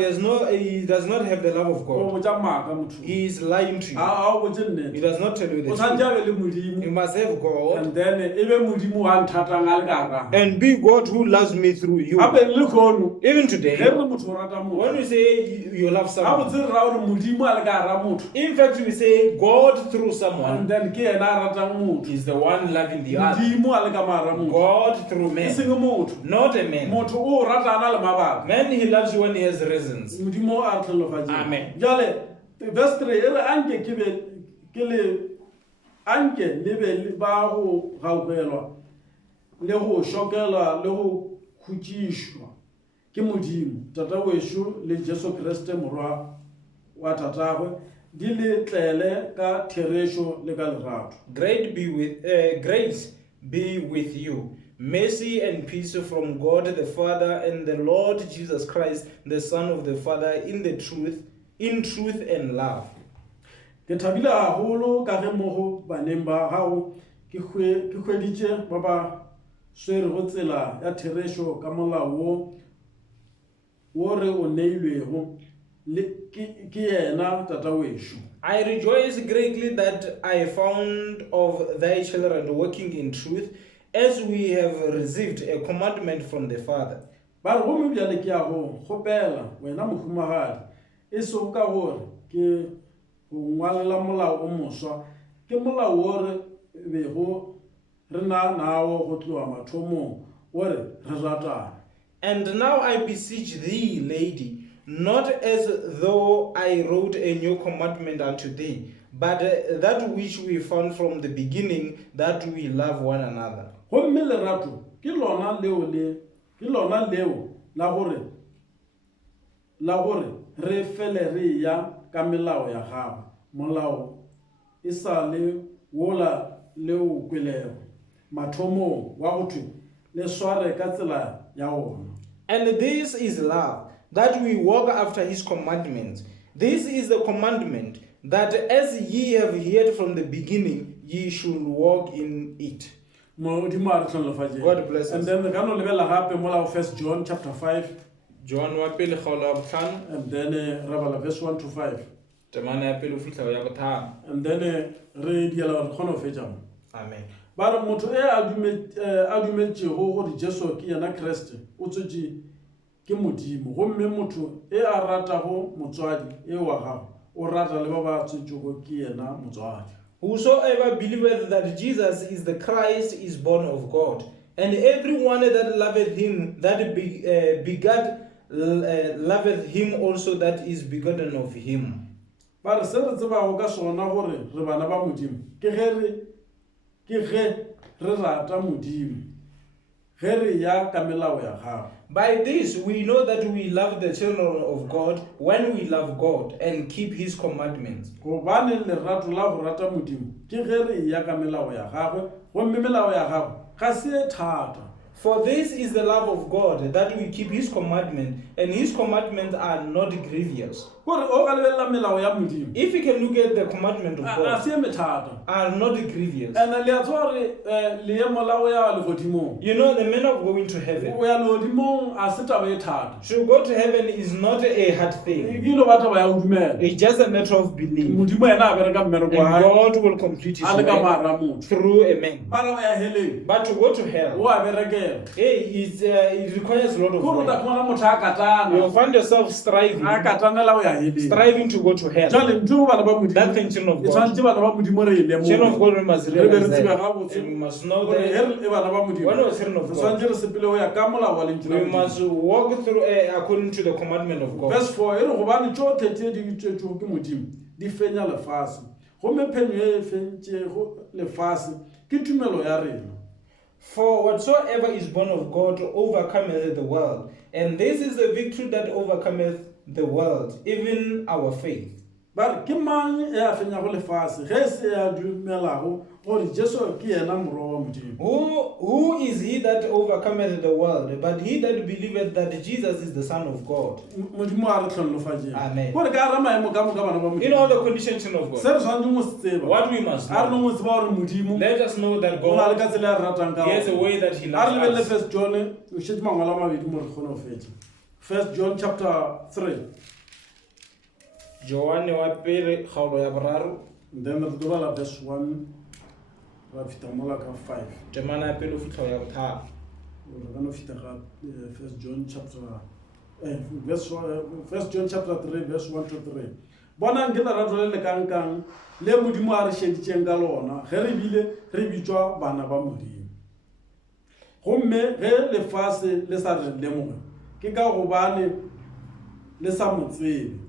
he does not have the love of o God, botsa maaka motho he is lying to you. a o botse He nnete does not tell you the o tshwanetse truth. a be le modimo You must have God and then e be modimo wa nthatang a le ka ga and be God who loves me through you. gape le lekgono Even ge today, re motho o rata motho when we say you love a someone, botse re ra gore modimo a le ka gara motho in fact, we say God through and someone then ke yena a ratang motho is the one loving the other. modimo a le ka mara motho God through e man, seng motho not a man. motho o ratana le mabaka Man, he loves you when he has reasons. modimo a tlhalofatšeng Amen. jale verse 3 e re anke le be ba go gaugelwa le go šokelwa le go khutšišwa ke modimo tata wešo le Jesu Kriste morwa wa tatagwe di le tlele ka therešo le ka lerato. Grace be with you. Mercy and peace from God the Father and the Lord Jesus Christ, the Son of the Father, in truth and love. Ke thabile haholo ka ge mo go baneng ba gago ke hweditše ba ba swere go tsela ya therešo ka molao wo re o neilwego ke yena tata wešo. I rejoice greatly that I found of thy children walking in truth, as we have received a commandment from the Father. Ba re gomme bjale ke ya go kgopela wena mohumagadi e sego ka gore ke go ngwalela molao o moswa ke molao wo re bego re nawo go tloga mathomong o re re ratane. And now I beseech thee, lady, not as though I wrote a new commandment unto thee, but that which we found from the beginning, that we love one another. Gomme lerato ke lona leo la gore re fele re ya ka melao ya gago. Molao e sa le wola leo kwelego mathomong wa go thwe le sware ka tsela ya ona. And this is love, that we walk after his commandments. This is the commandment, that as ye have heard from the beginning, ye should walk in it. God bless us. And then the Gano Lebela happen more 1 John chapter 5. John and then verse 1 to 5. And then read yellow Honofejam. Amen. But moto argument Jehovah Jesu ki na Christ utsoji ke modimo gomme motho arata ho motswadi wa gago o rata le ba ba tsojo ke yena motswadi. Whosoever believeth that Jesus is the Christ is born of God, and everyone that loveth him that begat loveth him also that is begotten of him. But se re tseba go ka sona gore re bana ba modimo ke ge re rata modimo ge re ya ka melao ya gago. By this we know that we love the children of God when we love God and keep his commandments. Gobane lerato la go rata modimo ke ge re ya ka melao ya gagwe gomme melao ya gago ga se thata. For this is the love of God, that we keep his commandment, and his commandments are not grievous. If you can look at the commandment of God, are not grievous. You know, the men of going to heaven. To go to heaven is not a hard thing. It's just a matter of belief. And God will complete his work through a man. But to go to hell, it requires a lot of work. You'll find yourself striving to go to hell. That thing, children of God. Children of God, we must realize that. We must know that when we're children of God, we must walk through according to the commandment of God. Verse 4, di fenya lefase gomme phenyo e fentše lefase ke tumelo ya rena. For whatsoever is born of God overcometh the world, and this is the victory that overcometh the world, even our faith. But ke mang a fenyago lefase ge se ya dumelago gore Jesu ke yena morwa wa modimo. Who is he that overcometh the world, but he that believeth that Jesus is the Son of God? Modimo a re tlhonolofatše. Amen. Gore ka ra maemo ka moka bana ba modimo. In all the conditions of God. Se re tshwanetse mo se tseba. What we must know. A re no mo tseba gore modimo. Let us know that God he has a way that he loves us. 1 John o shetse mangwala a mabedi mo re kgone go fetša. 1 John chapter 3. Johanne wa pele kgaolo ya boraro. Then re dobala verse 1 ra fita mola ka 5. Temana ya pele o fitlha ya botharo. Re gana fita ga 1 John chapter 1 John chapter 3 verse 1 to 3. Bona nke lerato le lekang le modimo a re sheditšeng ka lona ge re bile re bitswa bana ba modimo. Gomme ge lefase le sa re lemoge ke ka gobane le sa mo tsebe.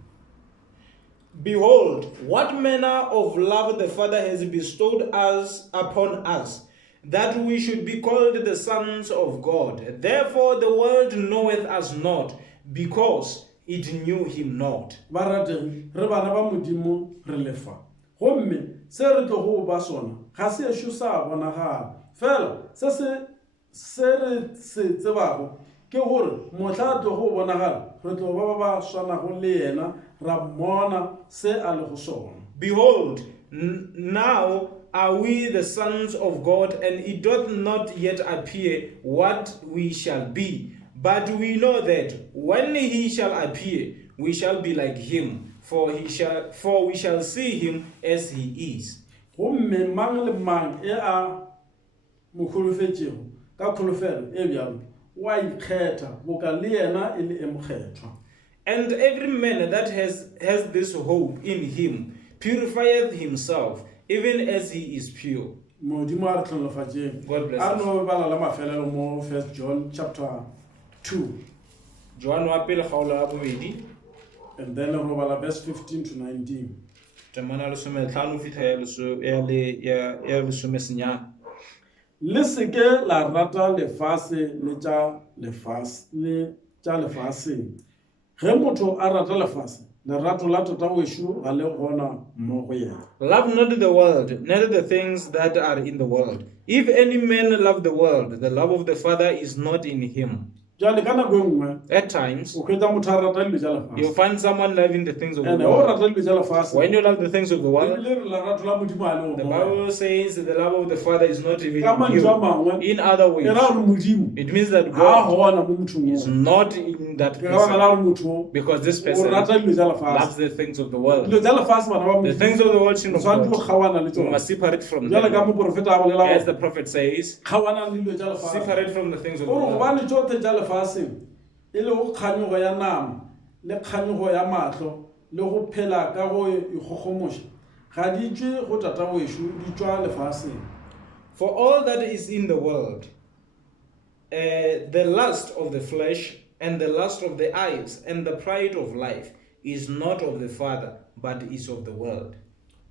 Behold, what manner of love the Father has bestowed upon us, that we should be called the sons of God. Therefore the world knoweth us not, because it knew him not. Barate re bana ba modimo re lefa gomme se re tlo go ba sona ga se ešo sa bonagala fela se re se tsebago ke gore mohla tlo go bonagala re tlo ba swanago le yena ra mmona se a le go sona. Behold, now are we the sons of God, and it doth not yet appear what we shall be. But we know that when he shall appear, we shall be like him, for we shall see him as he is. Gomme mang le mang e a mo kholofetšego ka kholofelo e bjalo wa ikgetha boka le yena e le e mokgethwa. And every man that has this hope in him purifieth himself, even as he is pure. Modimo a re tlhonolofatšeng. God bless a us. no bala la mafelelo mo 1 John chapter 2 John wa pele kgaolo ya bobedi and then ro bala verse 15 to 19. temana lesomehlano fitlha ya lesomesenyana. Le seke la rata lefase le tša lefaseng ge motho a rata lefase lerato la tota wešo ga le gona mo go yena. Love not the world, neither the things that are in the world. If any man love the world, the love of the Father is not in him. Jale ka nako e nngwe At times, o kgwetsa motho a rata dilo tša you'll lefase find someone loving the things of the and o world. rata dilo tša lefase When you love the things of the world, ebile re lerato la modimo a le the go Bible says that the love of the Father is not even ka in mantswe a you. mangwe In other e ways, ra gore modimo it means that ga a God gona mo mothong is o not in that ke ga baka person, la gore motho because this o person rata dilo tša lefase loves the things of the world. dilo tša lefase bana ba The things of the world, children of tshwanetse go God, kgawana le we tsona must separate from jale ka them. mo porofeta a bolela As the gore prophet says, kgawana le dilo tša lefase separate from the things of the gore world. gobane tsotlhe tša lefaseng e le go kganyogo ya nama le kganyogo ya mahlo le go phela ka go ikgogomoša ga di tšwe go tata wešo di tšwa lefaseng. For all that is in the world, the lust of the flesh and the lust of the eyes and the pride of life is not of the Father, but is of the world.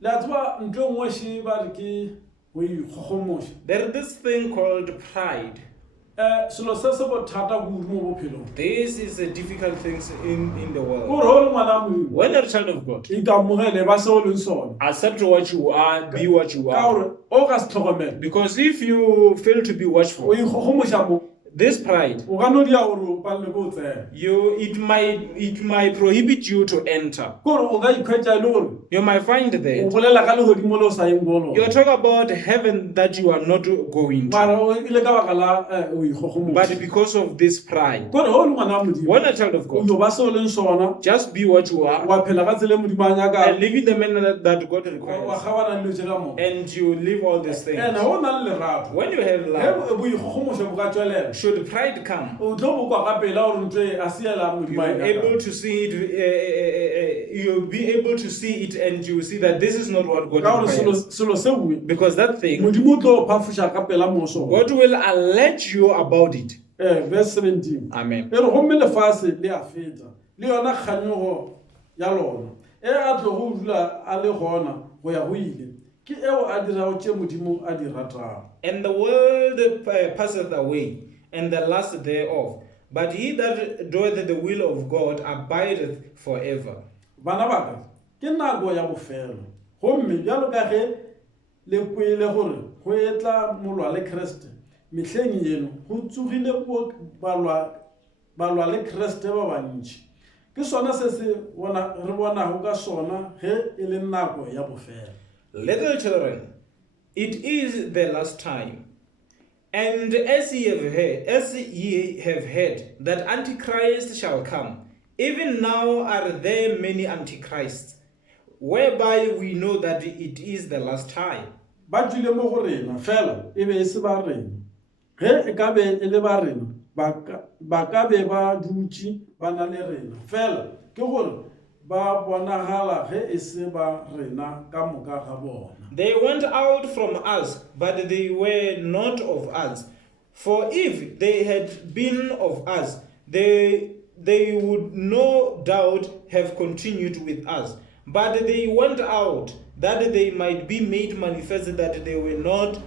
Le a tseba ntho e nngwe še ba re ke go ikgogomoša. There is this thing called pride. Selo se se bothata kudu mo bophelong This is a difficult thing in the world. kore go le ngwana a modimo When you're a child of God, ikamogele ba se o leng sona accept what you are, be what you ka are. gore o ka se tlhokomele Because if you fail to be o watchful, ikgogomoša mo this pride, o ka no dia gore o palele ko o tsena it might prohibit you to enter. kore o ka ikhwetša e le gore You might find o that bolela ka legodimo le o sa yeng ko lona you're talking about heaven that you are not going to, mara o ile ka baka la o ikgogomoša but because of this pride. kore go le ngwana a modimo When a child of o God, yo ba se o leng sona just be what you are wa phela ka tsela e modimo a nyaka and live in the manner that God wa requires, kgabana le dilo tše ka moka and you live all these things. ene go na le lerato When you have ge love, boikgogomoša bo ka tswelela should pride come, o tlo bo kwa ka pela gore ntho e a seela modimo a you'll be able nyaka to see it. You'll be able to see it, and you see that this is not what God ka gore requires. selo se bue Because that thing, modimo o tlo phafoša ka pela mo sona God will alert you about it. verse 17 Amen. e re gomme lefase le a feta le yona kganyogo ya lona e a tlo go dula a le gona go ya go ile ke eo a dirago tše modimo a di ratago. And the world passeth away, and the lust thereof. But he that doeth the will of God abideth forever. Bana ba ka ke nako ya bofelo gomme bjalo ka ge le kwele gore go etla molwa le Kriste mehleng yeno go tsogile go balwa le Kriste ba bantši ke sona se re bonago ka sona ge e le nako ya bofelo. Little children, it is the last time. And as ye have heard that Antichrist shall come, even now are there many Antichrists, whereby we know that it is the last time. Ba tswile mo go rena fela e be e se ba rena ge e ka be e le ba rena ba ka be ba dutse ba na le rena fela ke gore ba bonagala ge e se ba rena ka moka ga bona. They went out from us, but they were not of us. For if they had been of us, they would no doubt have continued with us. But they went out, that they might be made manifest that they were not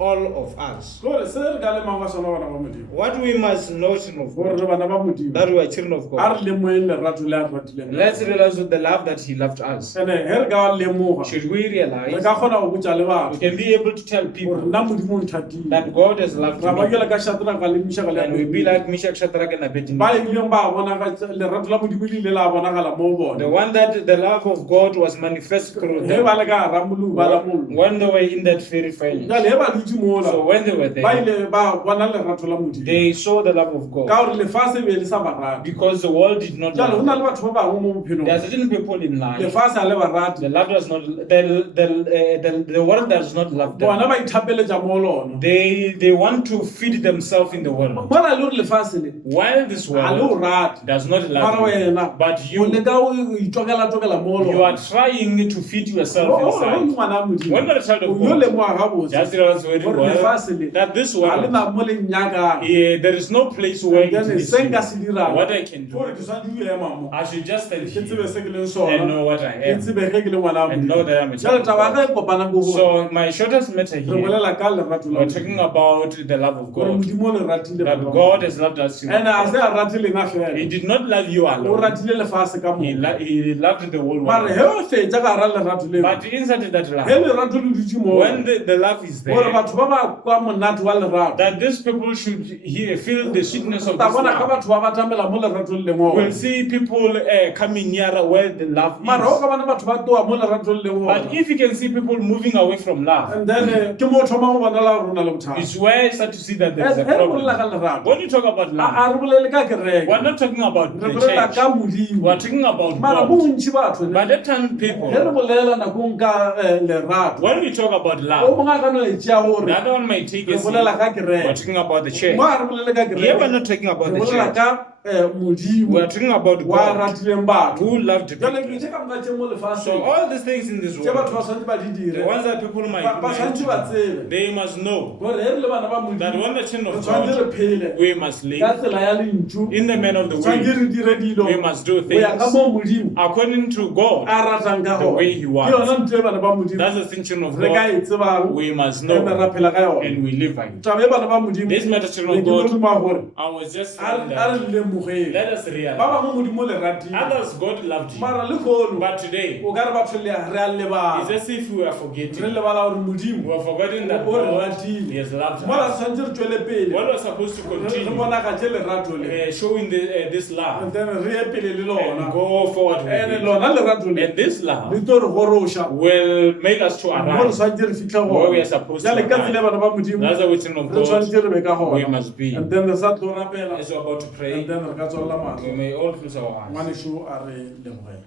all of us. gore se re ka lemang ka sona bana ba modimo What we must know, children of gore God, re bana ba modimo that we are children of a God, re lemoeng lerato le a re ratileng let's realize with the love that He loved us. ene he re ka lemoga Should we re realize, ka kgona go botsa le we batho can be able to tell gore people nna modimo o nthatile that God has loved ra ba you. jela ka shadraka le meshaka le And we be like Meshach, Shadrach, and ba Abednego. ileng ba bona lerato la modimo le ile la bonagala mo The bone one that the love of God was manifest through he them ba le ka ramolu ba la mollo when they were in that fairy fire. jale he ba dutse mola So when they were ba there, ile ba bona lerato la modimo they saw the love of ka God gore lefatshe be le sa ba rate because the world did not jale go love na them. le batho ba bangwe mo bophelong There are certain people in life, lefatshe a le ba rate the love does not, the world does not love them. bona ba ithapeletša mo lona They want to feed themselves in the world. mola le gore lefatshe le While this a le o world rate does not mara love you, wena but o you leka o itokela mo you are lona trying to feed yourself o inside. ngwana modimo When you're a child o of yo God, lemoga gabotse just realize very gore well lefatshe le that this a le world, na mo le nyakang there is no place where it then is. se nka se dirang What I can gore do, ke swantse o ema mo I should just stand ke tsebe here se ke leng and sona know what I ke am tsebe ge ke le ngwana wa and know modimo that I'm a jale child of taba ga God. e kopana ko gore So my shortest matter re here, bolela ka lerato la we're talking about the love of gore God. modimo o le ratile That God has loved us. and a se a rate lenga He fela did not love you o alone. ratile lefatshe ka He, moka he loved the whole mare he world. o fetsa ka gara lerato leo But inside that he love, lerato le dutse mo when the love is gore there, batho ba ba kwa monate wa lerato that these people should feel the sweetness of ta this bona ka love. batho ba ba tamela mo leratong lengwe We'll see people coming near where the love mara o is. ka bona batho ba toa mo leratong But lengwe if you can see people moving away from love, and then ke mo thoma go bona la rona le bothata it's where you start to see that there is a he re bolela ka problem. lerato When you talk about love, a re bolele ka kereke we're not talking about re the bolela church. ka modimo We're talking about mara mo God. bontši batho By that time, he re people, bolela nakong ka lerato when we talk about o love, mongwe a ka no e tšea gore the other one might take re a seat. bolela ka We're kereke talking about the church. mo a re bolele ka Here we're kereke not talking about re the bolela church. ka modimo We're talking about wa God ratileng batho who loved jale people. ke ka moka tše mo So lefatsheng all these things in this tše batho ba world, tshwanetse ba di the dire ones that people might ba tshwanetse ba do, tsebe they must know gore he re le bana ba that modimo when the children re of tshwanetse God, re phele we must ka live tsela ya lentšu in the manner of the tshwanetse way. re dire dilo We must do go ya ka things mo modimo according to God. a ratang ka The gona way he ke wants. yona ntho e bana ba modimo That's the thing, children of re ka God. e tsebang We must ene know ra phela ka yona and we live by it. taba e bana ba modimo This matter, ne children ke of God, modimo a gore I was just a saying re that. lemogele Let us ba realize. bangwe modimo le ratile Others, God loved you. mara le kgono But today, o ka re batho re a lebala it's as if we are re forgetting. lebala gore modimo We are forgetting that o re God ratile has loved mola us. tshwanetse re tswele pele What we're supposed to re continue bonagatse lerato le showing this love and then re ye pele le and lona go forward with ene it. lona lerato le And this le love tlo re goroša will make us to mo re arrive tshwanetse re fitlhe where we gona are supposed to jale ka tsela e arrive. bana ba modimo That's the witness of re tshwanetse God re be ka we gona must be. and then re sa tlo rapela As we're about to pray, and then re ka tswalela we matlo may all close our eyes. ngwaneso a re lebogela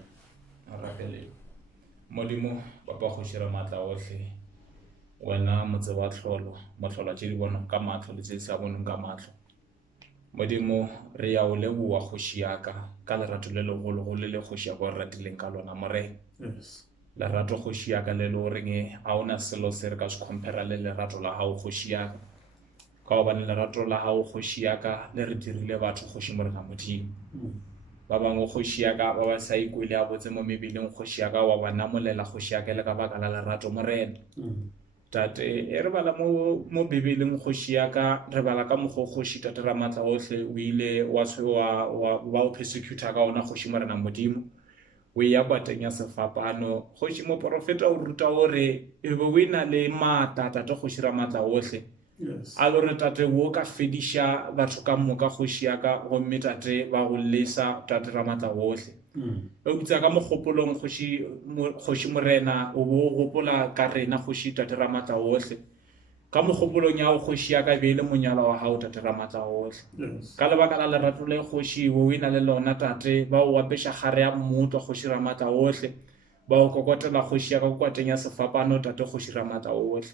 Rapele. Modimo, Papa Khushira matla ohle. Wena motse wa tlholo, motlhola tse di bonang ka matlho le tse di sa boneng ka matlho. Modimo, re ya o leboa kgoši yaka ka lerato le legolo le kgoši ya go re ratileng ka lona more. yes Lerato kgoši yaka le lo reng a ona selo se re ka se compare le lerato la hao kgoši yaka. Ka gobane lerato la hao kgoši yaka le re dirile batho kgoši mo rena Modimo. Ba bangwe kgoši yaka ba ba sa ikwele a botse mo mebileng kgoši yaka wa ba namolela kgoši yaka le ka baka la lerato morena. Tate e re bala mo bibeleng kgoši yaka re bala ka mokgo kgoši tate ra matla ohle o ile wa o persecutor ka ona kgoši mo rena Modimo. O ya kwa teng ya sefapano kgoši mo profeta o ruta hore e be o ina le mata tate kgoši ra matla ohle. yes A lo re tate wo ka fediša batho ka moka kgoši yaka gomme tate ba go lesa tate ra matla ohle. E utsa ka mogopolong kgoši morena o bo gopola ka rena kgoši tate ra matla ohle. Ka mogopolong ya go kgoši yaka be le monyalo wa hao tate ra matla ohle. yes Ka lebaka la lerato le kgoši o ina le lona tate ba o apeša gare ya mmutwa kgoši ra matla ohle. Ba o kokotela kgoši yaka kwa teng ya sefapano tate kgoši ra matla ohle.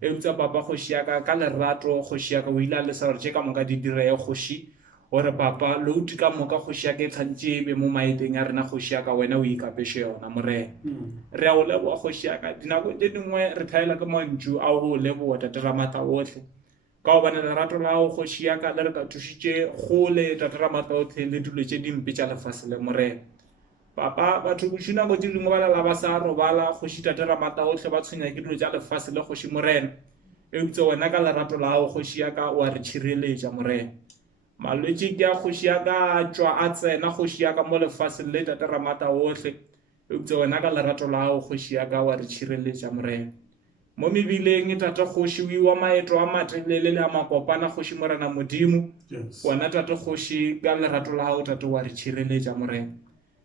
E utsa papa kgoši yaka ka lerato kgoši yaka o ile a lesa gore tše ka moka di direye kgoši gore papa louti ka moka kgoši yaka e tshwantše e be mo maeteng ya rena kgoši yaka wena o ikapeše yona morena. Re a o leboa kgoši yaka dinako tše dingwe re tlhaela ke mantšu a go leboa tate ra matla ohle ka gobane lerato la go kgoši yaka le re ka thušitše gole tate ra matla ohle le dilo tše dimpe tša lefase le morena. Papa batho go tšhunako tše dingwe ba lela ba sa robala kgoši tate ra matla ohle ba tshwenya ke dilo tša lefase le kgoši morena. eupša wena ka lerato la gago kgoši ya ka wa re tšhireletša morena malwetši ke a kgoši ya ka a tšwa a tsena kgoši ya ka mo lefaseng le tate ramata ohle eupša wena ka lerato la gago kgoši ya ka wa re tšhireletša morena mo mebileng tate kgoši o iwa maeto a matelele le a makopana kgoši morena modimo wena tate kgoši ka lerato la gago tate wa re tšhireletša morena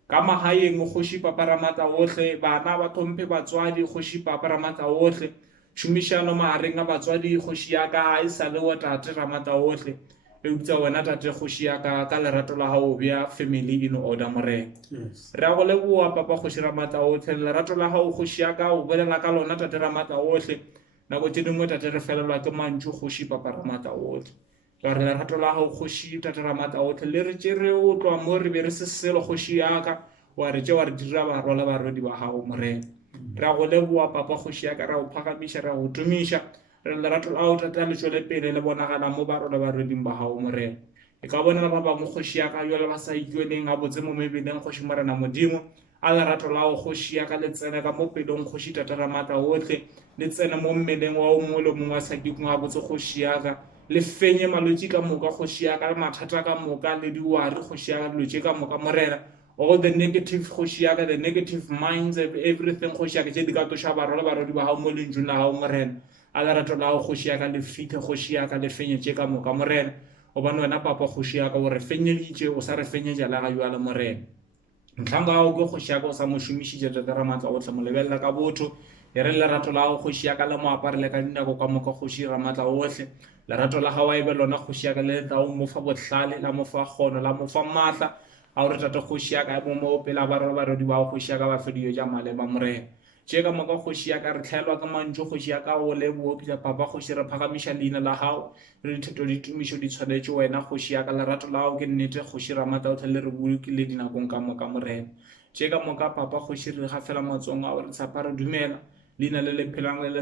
ka magaeng kgoši papa ramata ohle bana ba tlhomphe batswadi kgoši papa ramata ohle šomišano magareng a batswadi kgoši ya ka e sa le wa tate ramata ohle eupša wena tate kgoši ya ka lerato la gago bja family in order morena re a go leboa papa kgoši ramata ohle lerato la gago kgoši ya ka o bolela ka lona tate ramata ohle nako tše dingwe tate re felelwa ke mantšu kgoši papa ramata ohle ka re lerato la gago kgoši tate ramata ohle le re tšere o tloa mo re be re se selo kgoši ya ka wa re tše wa re dira barwa le barwedi ba gago morena re a go leboa papa kgoši ya ka ra go phagamiša ra go tumiša re lerato la gago tate le tšwele pele le bonagala mo barwa le barweding ba gago morena e ka bonela ba bangwe kgoši ya ka jale ba sa ikeneng a botse mo mebeleng kgoši morena modimo a lerato la gago kgoši ya ka le tsene ka mo pelong kgoši tate ramata ohle le tsene mo mmeleng wa o mongwe le mongwe a sa kikong a botse kgoši ya ka le fenye malwetši ka moka kgoši ya ka le mathata ka moka le diwari kgoši ya ka dilwetše ka moka morena all the negative kgoši ya ka the negative minds everything kgoši ya ka tše di ka toša barwa le barwedi ba gago mo lentsweng la gago morena a lerato la gago kgoši ya ka le fitlhe kgoši ya ka le fenyetše ka moka morena gobane wena papa kgoši ya ka o re fenyeditše o sa re fenyetša la ga jale morena ntlhang ka gago ke kgoši ya ka o sa mo šomišitše tate ramata otlhe mo lebelela ka botho e re lerato la gago kgoši ya ka le mo aparele ka dinako ka moka kgoši ramatla otlhe lerato la gago a ebe lona kgoši ya ka le tla o mofa bohlale la mofa kgono la mofa maatla a o re tate kgoši ya ka e mo pela barwedi ba go kgoši ya ka ba fe dijo tša maleba morena tše ka moka kgoši ya ka re tlhaelwa ke mantšu kgoši ya ka o leboopša papa kgoši re phagamiša leina la gago re dithetho ditumišo di tshwanetše wena kgoši ya ka lerato la gago ke nnete kgoši ramata otlhe le re bolokile dinakong ka moka morena tše ka moka papa kgoši re ga fela matsong a o re tshapa re dumela leina le le phelang le le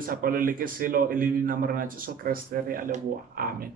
sa palelwe ke selo e le dina morena Jesu Kriste re a leboa amen